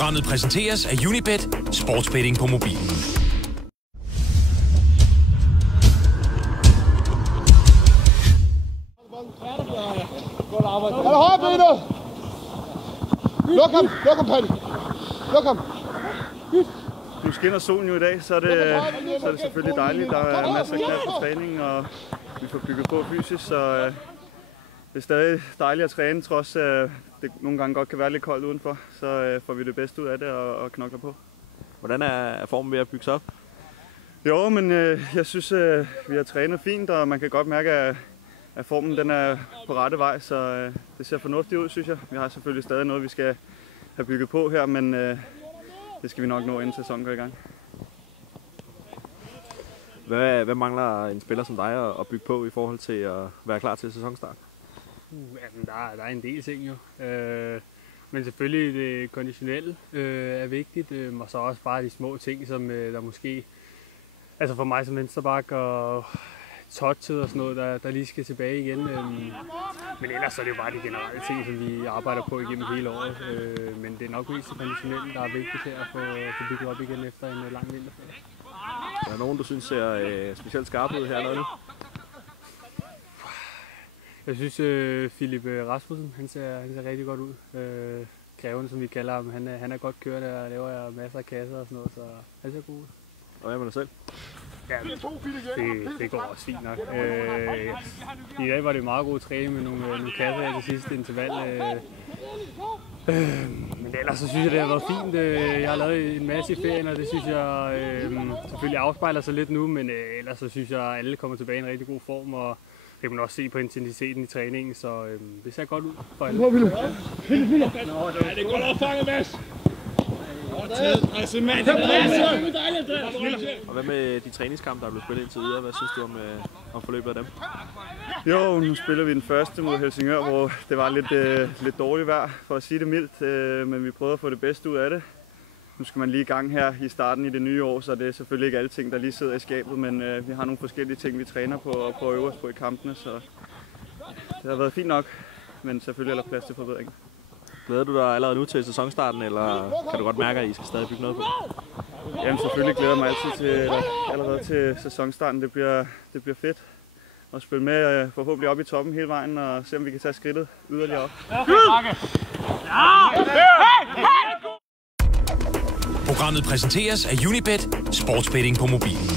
Programmet præsenteres af Unibet, sportsbetting på mobilen. Er der højre benet? Luk ham, Palle. Luk ham. Nu skinner solen jo i dag, så er det selvfølgelig dejligt. Der er masser af knald på træning, og vi får bygget på fysisk, så det er stadig dejligt at træne, trods det nogle gange godt kan være lidt koldt udenfor. Så får vi det bedste ud af det og knokler på. Hvordan er formen ved at bygge sig op? Jo, men jeg synes, vi har trænet fint, og man kan godt mærke, at formen den er på rette vej, så det ser fornuftigt ud, synes jeg. Vi har selvfølgelig stadig noget, vi skal have bygget på her, men det skal vi nok nå, inden sæsonen går i gang. Hvad mangler en spiller som dig at bygge på i forhold til at være klar til sæsonstart? Jamen, der er en del ting jo. Men selvfølgelig det konditionelle er vigtigt, og så også bare de små ting, som der måske, altså for mig som venstreback og touchet og sådan noget, der lige skal tilbage igen. Men ellers er det jo bare de generelle ting, som vi arbejder på igennem hele året. Men det er nok mest det konditionelle, der er vigtigt her at få bygget op igen efter en lang vinterferie. Er der nogen, du synes ser specielt skarp ud her nu? Jeg synes, Philip Rasmussen, han ser rigtig godt ud. Greven, som vi kalder ham, han er godt kørt og laver masser af kasser og sådan noget, så han ser god ud. Og hvad med dig selv? Ja, det går også fint nok. I dag var det meget god træning med nogle kasser her til sidste interval. Men ellers så synes jeg, det har været fint. Jeg har lavet en masse i ferien, og det synes jeg selvfølgelig afspejler sig lidt nu, men ellers så synes jeg, at alle kommer tilbage i en rigtig god form, og det kan man også se på intensiteten i træningen, så det ser godt ud for alle. Ja, det er godt opfanget, Mads. Og hvad med de træningskampe, der er blevet spillet indtil videre? Hvad synes du om forløbet af dem? Jo, nu spiller vi den første mod Helsingør, hvor det var lidt dårligt vejr, for at sige det mildt, men vi prøvede at få det bedste ud af det. Nu skal man lige i gang her i starten i det nye år, så det er selvfølgelig ikke alle ting, der lige sidder i skabet, men vi har nogle forskellige ting, vi træner på og prøver at øve os på i kampene, så det har været fint nok, men selvfølgelig er der plads til forbedring. Glæder du dig allerede nu til sæsonstarten, eller kan du godt mærke, at I skal stadig bygge noget på? Jamen selvfølgelig glæder jeg mig allerede til sæsonstarten. Det bliver fedt at spille med forhåbentlig op i toppen hele vejen og se om vi kan tage skridtet yderligere op. Programmet præsenteres af Unibet, sportsbetting på mobilen.